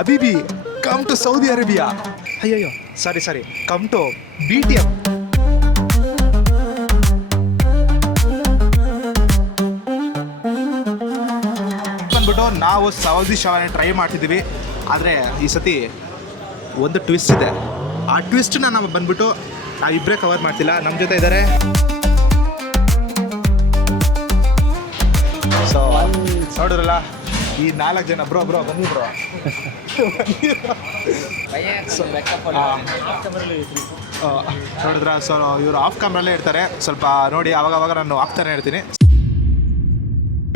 ಅಬಿಬಿ come to Saudi Arabia. ಅಯ್ಯಯ್ಯೋ ಸಾರಿ come to BTM. ಬಂದ್ಬಿಟ್ಟು ನಾವು ಸೌದಿ ಶವಾಯ ಟ್ರೈ ಮಾಡ್ತಿದ್ದೀವಿ. ಆದರೆ ಈ ಸತಿ ಒಂದು ಟ್ವಿಸ್ಟ್ ಇದೆ. ಆ ಟ್ವಿಸ್ಟ್ನ ನಾವು ಬಂದ್ಬಿಟ್ಟು ನಾವಿಬ್ಬರೇ ಕವರ್ ಮಾಡ್ತಿಲ್ಲ. ನಮ್ಮ ಜೊತೆ ಇದ್ದಾರೆ ಸೊ ನೋಡಿದ್ರಲ್ಲ ಈ 4 ಜನ ಬ್ರೋ ಬನ್ನಿ ಬ್ರೋ. ನೋಡಿದ್ರ ಸೊ ಇವರು ಆಫ್ ಕ್ಯಾಮ್ರಲ್ಲೇ ಇರ್ತಾರೆ, ಸ್ವಲ್ಪ ನೋಡಿ ಅವಾಗ ನಾನು ಆಗ್ತಾನೆ ಇರ್ತೀನಿ.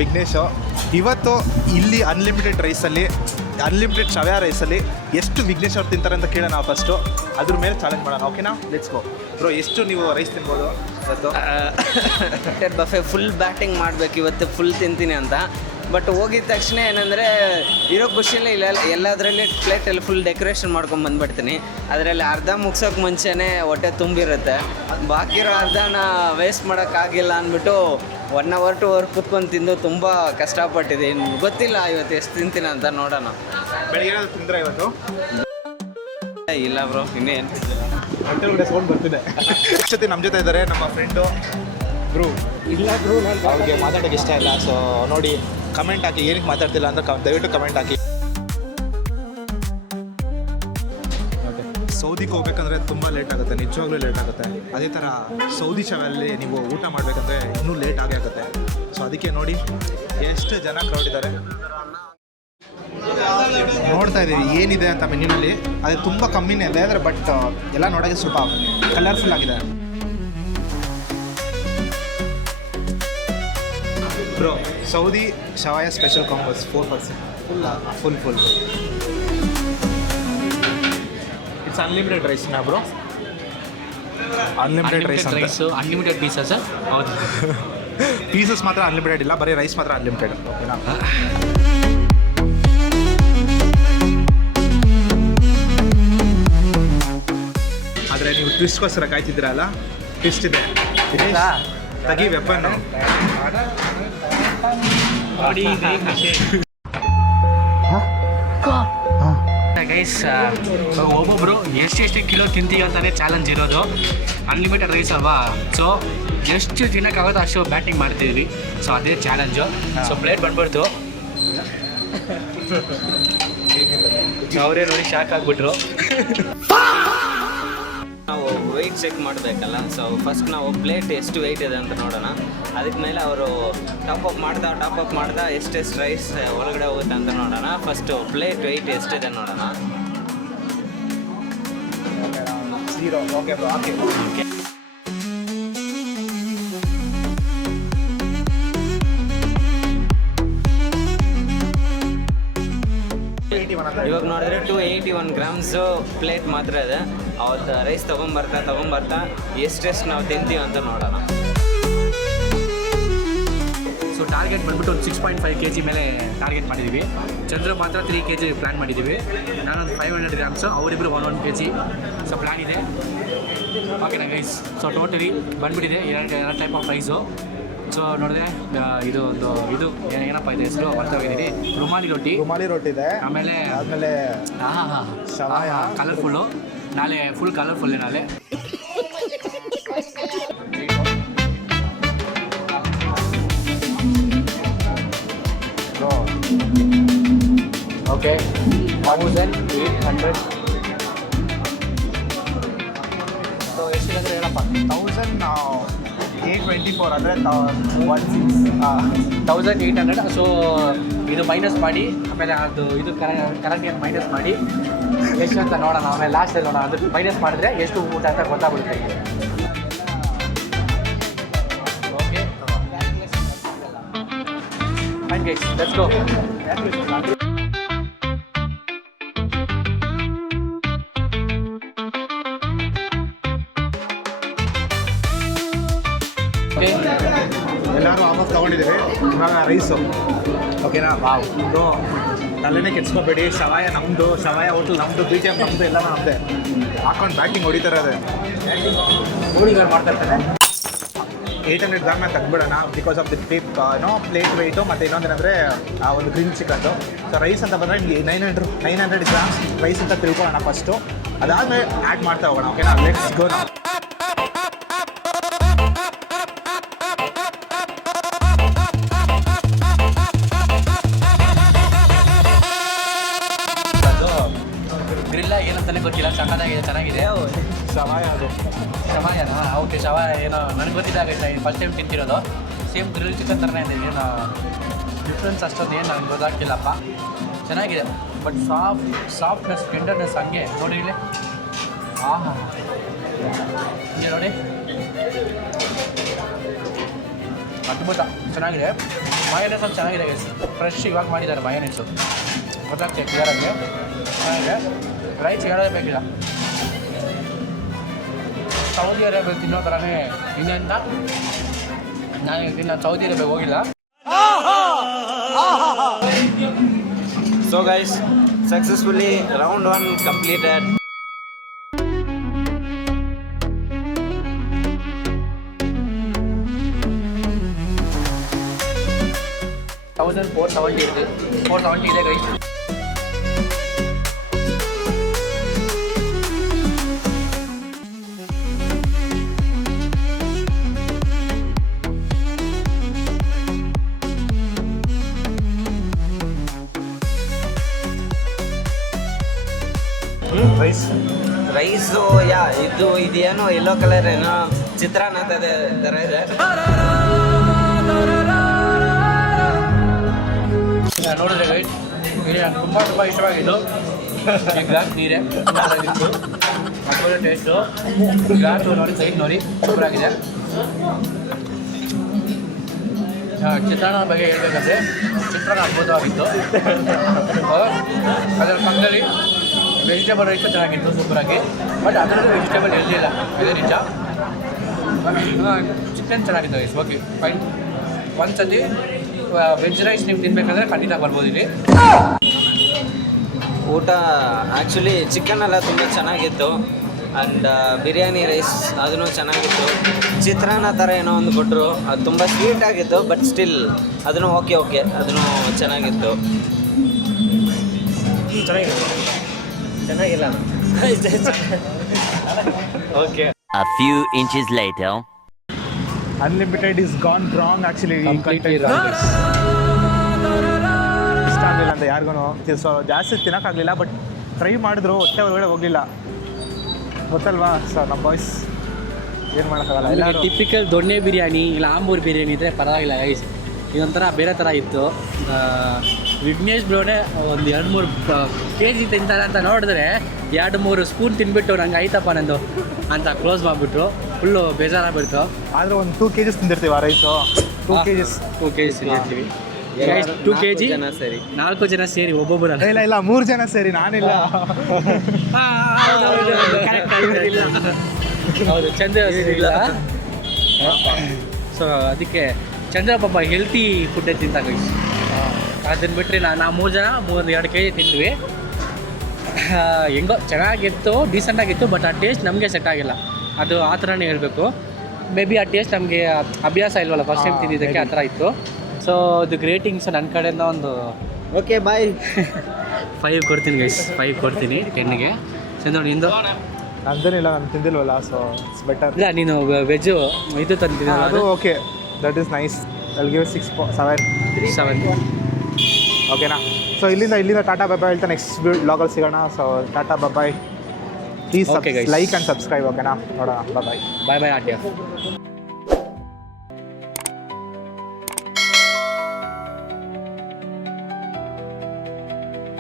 ವಿಘ್ನೇಶ್ ಇವತ್ತು ಇಲ್ಲಿ ಅನ್ಲಿಮಿಟೆಡ್ ರೈಸಲ್ಲಿ, ಅನ್ಲಿಮಿಟೆಡ್ ಶವ್ಯ ರೈಸಲ್ಲಿ ಎಷ್ಟು ವಿಘ್ನೇಶ್ ಅವ್ರು ತಿಂತಾರೆ ಅಂತ ಕೇಳೋಣ ನಾವು ಫಸ್ಟು. ಅದ್ರ ಮೇಲೆ ಚಾಲೆಂಜ್ ಮಾಡೋಣ. ಓಕೆನಾ, ಲೆಟ್ಸ್ ಗೋ ಬ್ರೋ. ಎಷ್ಟು ನೀವು ರೈಸ್ ತಿನ್ಬೋದು ಇವತ್ತು? ಬಫೆ ಫುಲ್ ಬ್ಯಾಟಿಂಗ್ ಮಾಡಬೇಕು ಇವತ್ತು, ಫುಲ್ ತಿಂತೀನಿ ಅಂತ. ಬಟ್ ಹೋಗಿದ ತಕ್ಷಣ ಏನಂದರೆ ಇರೋ ಖುಷಿಯಲ್ಲೇ ಇಲ್ಲ ಎಲ್ಲದರಲ್ಲಿ ಪ್ಲೇಟಲ್ಲಿ ಫುಲ್ ಡೆಕೋರೇಷನ್ ಮಾಡ್ಕೊಂಡು ಬಂದುಬಿಡ್ತೀನಿ. ಅದರಲ್ಲಿ ಅರ್ಧ ಮುಗ್ಸೋಕೆ ಮುಂಚೆನೇ ಹೊಟ್ಟೆ ತುಂಬಿರುತ್ತೆ. ಬಾಕಿ ಇರೋ ಅರ್ಧನ ವೇಸ್ಟ್ ಮಾಡೋಕ್ಕಾಗಿಲ್ಲ ಅಂದ್ಬಿಟ್ಟು 1 hour 2 hour ಕುತ್ಕೊಂಡು ತಿಂದು ತುಂಬ ಕಷ್ಟಪಟ್ಟಿದ್ದೀನಿ. ಗೊತ್ತಿಲ್ಲ ಇವತ್ತು ಎಷ್ಟು ತಿಂತೀನಿ ಅಂತ, ನೋಡೋಣ. ಬೆಳಿಗ್ಗೆ ಏನಾದ್ರು ತಿಂದ್ರೆ ಇವತ್ತು? ಇಲ್ಲ ಬ್ರೋ, ಇನ್ನೇನು ಹೊಟ್ಟೆ ಸೌಂಡ್ ಬರ್ತಿದೆ. ಜೊತೆ ನಮ್ಮ ಜೊತೆ ಇದ್ದಾರೆ ನಮ್ಮ ಫ್ರೆಂಡು ಬ್ರೂ. ಇಲ್ಲ ಬ್ರೋ, ಅವ್ರಿಗೆ ಮಾತಾಡೋಕ್ಕೆ ಇಷ್ಟ ಇಲ್ಲ. ಸೊ ನೋಡಿ, ಕಮೆಂಟ್ ಹಾಕಿ ಏನಕ್ಕೆ ಮಾತಾಡ್ತಿಲ್ಲ ಅಂತ ದಯವಿಟ್ಟು ಕಮೆಂಟ್ ಹಾಕಿ. ಸೌದಿಗೆ ಹೋಗ್ಬೇಕಂದ್ರೆ ತುಂಬ ಲೇಟ್ ಆಗುತ್ತೆ, ನಿಜವಾಗ್ಲೂ ಲೇಟ್ ಆಗುತ್ತೆ. ಅದೇ ಥರ ಸೌದಿ ಶವಲ್ಲಿ ನೀವು ಊಟ ಮಾಡಬೇಕಂದ್ರೆ ಇನ್ನೂ ಲೇಟ್ ಆಗೇ ಆಗುತ್ತೆ. ಸೊ ಅದಕ್ಕೆ ನೋಡಿ ಎಷ್ಟು ಜನ ಕ್ರೌಡ್ ಇದ್ದಾರೆ. ನೋಡ್ತಾ ಇದ್ದೀವಿ ಏನಿದೆ ಅಂತ ಮೆನ್ಯೂನಲ್ಲಿ. ಅದು ತುಂಬ ಕಮ್ಮಿನೇ ಇದೆ, ಆದರೆ ಬಟ್ ಎಲ್ಲ ನೋಡೋಕ್ಕೆ ಸ್ವಲ್ಪ ಕಲರ್ಫುಲ್ ಆಗಿದೆ. Bro, Saudi shawaya special combos 4% full it's unlimited rice ನಾ bro? Unlimited rice, unlimited pieces. ಹೌದು, ಪೀಸಸ್ ಮಾತ್ರ ಅನ್ಲಿಮಿಟೆಡ್ ಇಲ್ಲ, ಬರೀ ರೈಸ್ ಮಾತ್ರ ಅನ್ಲಿಮಿಟೆಡ್. ಓಕೆನಾ? ಆದರೆ ನೀವು ಟ್ವಿಸ್ಟ್ಗೋಸ್ಕರ ಕಾಯ್ತಿದ್ದೀರಲ್ಲ, ಟ್ವಿಸ್ಟ್ ಇದೆ. ತಗಿ ವೆಪನ್ ನೋಡಿ ಗೈಸ್, ಒಬ್ಬೊಬ್ರು ಎಷ್ಟು ಕಿಲೋ ತಿಂತೀವಿ ಅಂತಾನೆ ಚಾಲೆಂಜ್ ಇರೋದು. ಅನ್ಲಿಮಿಟೆಡ್ ರೈಸ್ ಅಲ್ವಾ, ಸೊ ಎಷ್ಟು ತಿನ್ನೋಕ್ಕಾಗೋದು ಅಷ್ಟು ಬ್ಯಾಟಿಂಗ್ ಮಾಡ್ತಿದ್ವಿ. ಸೊ ಅದೇ ಚಾಲೆಂಜು. ಸೊ ಪ್ಲೇಟ್ ಬಂದ್ಬಿಡ್ತು, ಅವರೇ ನೋಡಿ ಶಾಕ್ ಆಗಿಬಿಟ್ರು. ನಾವು ವೆಯ್ಟ್ ಚೆಕ್ ಮಾಡಬೇಕಲ್ಲ. ಸೊ ಫಸ್ಟ್ ನಾವು ಪ್ಲೇಟ್ ಎಷ್ಟು ವೆಯ್ಟ್ ಇದೆ ಅಂತ ನೋಡೋಣ. ಅದಕ್ಕೆ ಮೇಲೆ ಅವರು ಟಾಪ್ ಅಪ್ ಮಾಡ್ದ ಎಷ್ಟೆಷ್ಟು ರೈಸ್ ಒಳಗಡೆ ಹೋಗುತ್ತೆ ಅಂತ ನೋಡೋಣ. ಫಸ್ಟು ಪ್ಲೇಟ್ ವೆಯ್ಟ್ ಎಷ್ಟಿದೆ ನೋಡೋಣ. ಇವಾಗ ನೋಡಿದ್ರೆ 281 grams ಪ್ಲೇಟ್ ಮಾತ್ರ ಇದೆ. ಅವತ್ತು ರೈಸ್ ತೊಗೊಂಬರ್ತಾ ಎಷ್ಟೆಷ್ಟು ನಾವು ತಿಂತೀವಿ ಅಂತ ನೋಡೋಣ. ಸೊ ಟಾರ್ಗೆಟ್ ಬಂದ್ಬಿಟ್ಟು ಒಂದು 6.5 kg ಮೇಲೆ ಟಾರ್ಗೆಟ್ ಮಾಡಿದ್ದೀವಿ. ಚಂದ್ರ ಮಾತ್ರ 3 kg ಪ್ಲ್ಯಾನ್ ಮಾಡಿದ್ದೀವಿ. ನಾನೊಂದು 500 grams, ಅವರಿಬ್ಬರು 1 kg. ಸೊ ಪ್ಲ್ಯಾನ್ ಇದೆ. ಓಕೆನಾ ಗೈಸ್? ಸೊ ಟೋಟಲಿ ಬಂದ್ಬಿಟ್ಟಿದೆ ಎರಡು ಟೈಪ್ ಆಫ್ ರೈಸು. ಸೊ ನೋಡಿದ್ರೆ ಇದು ಏನಪ್ಪ ಇದೆ ಹೆಸರು ಬರ್ತಾಯಿದ್ದೀನಿ. ರುಮಾಲಿ ರೊಟ್ಟಿ ಇದೆ. ಆಮೇಲೆ ಶವಾಯ ಕಲರ್ಫುಲ್ಲು. ನಾಳೆ ಫುಲ್ ಕಲರ್ಫುಲ್ ನಾಳೆ. ಓಕೆ, 1800. ಸೊ ಎಷ್ಟಿದೆ ಹೇಳಪ್ಪ? 1824 ಅಂದರೆ 1800. ಸೊ ಇದು ಮೈನಸ್ ಮಾಡಿ, ಆಮೇಲೆ ಇದು ಕರೆಂಟ್ ಮೈನಸ್ ಮಾಡಿ ಎಷ್ಟು ಅಂತ ನೋಡೋಣ. ಆಮೇಲೆ ಲಾಸ್ಟಲ್ಲಿ ನೋಡೋಣ, ಅದು ಮೈನಸ್ ಮಾಡಿದ್ರೆ ಎಷ್ಟು ಊಟ ಅಂತ ಗೊತ್ತಾಗ್ಬಿಡುತ್ತೆ. Okay fine guys, let's go. ಎಲ್ಲರೂ ಆಫ್ ತೊಗೊಂಡಿದ್ದೀವಿ. ಇವಾಗ ರೈಸು. ಓಕೆನಾ? ವಾವ್. ಇದು ತಲೆನೇ ಕೆಡ್ಸ್ಕೊಬೇಡಿ. ಶವಾಯ ನಮ್ಮದು, ಶವಾಯ ಹೋಟ್ಲ್ ನಮ್ಮದು, BTM ನಮ್ಮದು, ಎಲ್ಲ ನಮ್ಮದೇ. ಹಾಕೊಂಡು ಬ್ಯಾಟಿಂಗ್ ಹೊಡಿತಾರೆ. ಅದೇ ಗೋಳಿಗಾರ ಮಾಡ್ತಾ ಇರ್ತಾರೆ. 800 ಗ್ರಾಮ್ನ ತೆಗ್ಬಿಡೋಣ because of the plate weight ಮತ್ತು ಇನ್ನೊಂದೇನೆಂದರೆ ಆ ಒಂದು ಗ್ರಿಲ್ ಚಿಕನ್ದು. ಸೊ ರೈಸ್ ಅಂತ ಬಂದರೆ ನಿಮಗೆ 900 ಗ್ರಾಮ್ಸ್ ರೈಸ್ ಅಂತ ತಿಳ್ಕೊಳ್ಳೋಣ ಫಸ್ಟು. ಅದಾದಮೇಲೆ ಆ್ಯಡ್ ಮಾಡ್ತಾ ಹೋಗೋಣ. ಓಕೆನಾ, ಲೆಟ್ಸ್ ಗೋ ನಾವು. ಗ್ರಿಲ್ಲ ಏನಂತಾನೆ ಗೊತ್ತಿಲ್ಲ, ಸಣ್ಣದಾಗಿದೆ, ಚೆನ್ನಾಗಿದೆ. ಶವಾಯ ಅದು ಶವಾಯನಾ? ಓಕೆ, ಶವಾಯ ಏನೋ ನನಗೆ ಗೊತ್ತಿದ್ದಾಗೈತೆ, ಫಸ್ಟ್ ಟೈಮ್ ತಿಂತಿರೋದು. ಸೇಮ್ ಗ್ರಿಲ್ ಚಿಕನ್ ಥರನೇ ಇದೆ, ಏನು ಡಿಫ್ರೆನ್ಸ್ ಅಷ್ಟೊಂದು ಏನು ನನಗೆ ಗೊತ್ತಾಗ್ತಿಲ್ಲಪ್ಪ. ಚೆನ್ನಾಗಿದೆ, ಬಟ್ ಸಾಫ್ಟ್ನೆಸ್ ಟೆಂಡರ್ನೆಸ್ ಹಂಗೆ ನೋಡಿ ಇಲ್ಲಿ. ಆಹಾ, ಹಿಂಗೆ ನೋಡಿ, ಅದ್ಭುತ, ಚೆನ್ನಾಗಿದೆ. ಮಯೋನೈಸ್ ಒಂದು ಚೆನ್ನಾಗಿದೆ, ಫ್ರೆಶ್ ಇವಾಗ ಮಾಡಿದ್ದಾರೆ ಮಯೋನೈಸು, ಗೊತ್ತಾಗ್ತದೆ ಕ್ಲಿಯರಾಗಿ. ಚೆನ್ನಾಗಿದೆ, ರೈಸ್ ಹೇಳಲೇಬೇಕಿಲ್ಲ. ಸೌದಿ ಅರೇಬಿಯಲ್ಲಿ ತಿನ್ನೋ ಥರನೇ ಇನ್ನೇಂತ. ನಾನು ಸೌದಿ ಅರೇಬಿಯಾಗೆ ಹೋಗಿಲ್ಲ. So guys, successfully round 1 completed. $1,470 ಇದೆ, 470 ಇದೆ ಗೈಸ್. ರೈಸು ಇದೇನೋ ಯೆಲ್ಲೋ ಕಲರ್ ಏನೋ ಚಿತ್ರಾನ್ನ ಥರ ಇದೆ. ನೋಡಿದ್ರೆ ಗೈಸ್, ಇಲ್ಲಿ ನನಗೆ ತುಂಬ ಇಷ್ಟವಾಗಿದ್ದು ಈ ಗ್ಲಾಸ್ ನೀರೇ ಚೆನ್ನಾಗಿತ್ತು. ಮತ್ತೊಂದು ಟೇಸ್ಟು ಗ್ಲಾಸು ನೋಡಿ, ಸೈಡ್ ನೋಡಿ, ಸೂಪರಾಗಿದೆ. ಚಿತ್ರಾನ್ನ ಬಗ್ಗೆ ಹೇಳ್ಬೇಕಂದ್ರೆ ಚಿತ್ರಾನ್ನ ಅದ್ಭುತವಾಗಿತ್ತು. ಅದರ ಪಕ್ಕದಲ್ಲಿ ವೆಜಿಟೇಬಲ್ ರೈಸು ಚೆನ್ನಾಗಿತ್ತು ಸೂಪರಾಗಿ, ಬಟ್ ಅದರಲ್ಲೂ ವೆಜಿಟೇಬಲ್ ಇರಲಿಲ್ಲ, ಅದೇ ನಿಜ. ಚಿಕನ್ ಚೆನ್ನಾಗಿತ್ತು ಗೈಸ್, ಓಕೆ ಫೈನ್. ಒಂದ್ಸತಿ ವೆಜ್ ರೈಸ್ ನೀವು ತಿನ್ಬೇಕಂದ್ರೆ ಖಂಡಿತ ಬರ್ಬೋದು ಇಲ್ಲಿ. ಊಟ ಆ್ಯಕ್ಚುಲಿ ಚಿಕನ್ ಎಲ್ಲ ತುಂಬ ಚೆನ್ನಾಗಿತ್ತು. ಆ್ಯಂಡ್ ಬಿರಿಯಾನಿ ರೈಸ್ ಅದೂ ಚೆನ್ನಾಗಿತ್ತು. ಚಿತ್ರಾನ್ನ ಥರ ಏನೋ ಒಂದು ಕೊಟ್ಟರು, ಅದು ತುಂಬ ಸ್ವೀಟ್ ಆಗಿತ್ತು, ಬಟ್ ಸ್ಟಿಲ್ ಅದನ್ನು ಓಕೆ ಅದನ್ನು ಚೆನ್ನಾಗಿತ್ತು. ಚೆನ್ನಾಗಿಲ್ಲ okay. A few inches later. Unlimited is gone wrong actually. Completely ಇಷ್ಟ ಆಗಲಿಲ್ಲ ಅಂತ ಯಾರಿಗೂ. ಸೊ ಜಾಸ್ತಿ ತಿನ್ನೋಕ್ಕಾಗಲಿಲ್ಲ, ಬಟ್ ಟ್ರೈ ಮಾಡಿದ್ರು, ಹೊಟ್ಟೆ ಒಳಗಡೆ ಹೋಗಲಿಲ್ಲ, ಗೊತ್ತಲ್ವಾ. ಸೊ ನಮ್ಮ ಬಾಯ್ಸ್ ಏನು ಮಾಡೋಕ್ಕಾಗಲ್ಲ. ಎಲ್ಲ ಟಿಪಿಕಲ್ ದೊಣ್ಣೆ ಬಿರಿಯಾನಿ ಇಲ್ಲ ಆಂಬೂರ್ ಬಿರಿಯಾನಿ ಇದ್ದರೆ ಪರವಾಗಿಲ್ಲ ಗೈಸ್. ಇದೊಂಥರ ಬೇರೆ ಥರ ಇತ್ತು. ವಿಘ್ನೇಶ್ ಬ್ರೋನೇ ಒಂದು 2-3 KG ತಿಂತಾರೆ ಅಂತ ನೋಡಿದ್ರೆ 2-3 ಸ್ಪೂನ್ ತಿನ್ಬಿಟ್ಟು ನಂಗೆ ಆಯ್ತಪ್ಪ ನಂದು ಅಂತ ಕ್ಲೋಸ್ ಮಾಡಿಬಿಟ್ರು. ಫುಲ್ಲು ಬೇಜಾರಾಗ್ಬಿಡ್ತು. ಆದರೆ ಒಂದು 2 kgs ತಿಂದಿರ್ತೀವಿ ಆ ರೈಸು. 2 kgs ತಿಂದಿರ್ತೀವಿ. 2 kg ಜನ ಸರಿ, 4 ಜನ ಸೇರಿ ಒಬ್ಬೊಬ್ಬರ. ಇಲ್ಲ 3 ಜನ ಸೇರಿ, ನಾನಿಲ್ಲ. ಹೌದು, ಚಂದ್ರ ಇಲ್ಲ. ಸೊ ಅದಕ್ಕೆ ಚಂದ್ರ ಪಾಪ ಹೆಲ್ತಿ ಫುಡ್ಡೇ ತಿಂತಾಗ. ಅದನ್ನು ಬಿಟ್ಟರೆ ನಾವು 3 ಜನ 2 kg ತಿಂದ್ವಿ. ಹೆಂಗೋ ಚೆನ್ನಾಗಿತ್ತು, ಡೀಸೆಂಟಾಗಿತ್ತು, ಬಟ್ ಆ ಟೇಸ್ಟ್ ನಮಗೆ ಸೆಟ್ ಆಗಿಲ್ಲ. ಅದು ಆ ಥರನೇ ಹೇಳಬೇಕು. ಮೇ ಬಿ ಆ ಟೇಸ್ಟ್ ನಮಗೆ ಅಭ್ಯಾಸ ಇಲ್ವಲ್ಲ, ಫಸ್ಟ್ ಟೈಮ್ ತಿಂದಿದ್ದಕ್ಕೆ ಆ ಥರ ಇತ್ತು. ಸೊ ಇದು ಗ್ರೇಟಿಂಗ್ಸ್ ನನ್ನ ಕಡೆಯಿಂದ ಒಂದು ಓಕೆ ಬಾಯ್ 5 ಕೊಡ್ತೀನಿ ಗೈಸ್, 5 ಕೊಡ್ತೀನಿ 10ಗೆ. ಚಂದ್ರ ನಿಂದು? ನಂದೇನಿಲ್ಲ, ನಾನು ತಿಂದಿಲ್ವಲ್ಲ, ಸೊ ಇಟ್ಸ್ ಬೆಟರ್. ಇಲ್ಲ, ನೀನು ವೆಜ್ಜು ಇದು ತಂದಿದ್ದೀನಿ. ಅದು okay, that is nice. I'll give 7. ಓಕೆನಾ. ಸೊ ಇಲ್ಲಿಂದ ಟಾಟಾ ಬಾಯ್ ಹೇಳ್ತಾ ನೆಕ್ಸ್ಟ್ ಬ್ಲಾಗಲ್ಲಿ ಸಿಗೋಣ. So tata bye, please like and subscribe. ಓಕೆನಾ, ನೋಡೋಣ. ಬಾಯ್ ಬಾಯ್ ಆಟ್ಯ.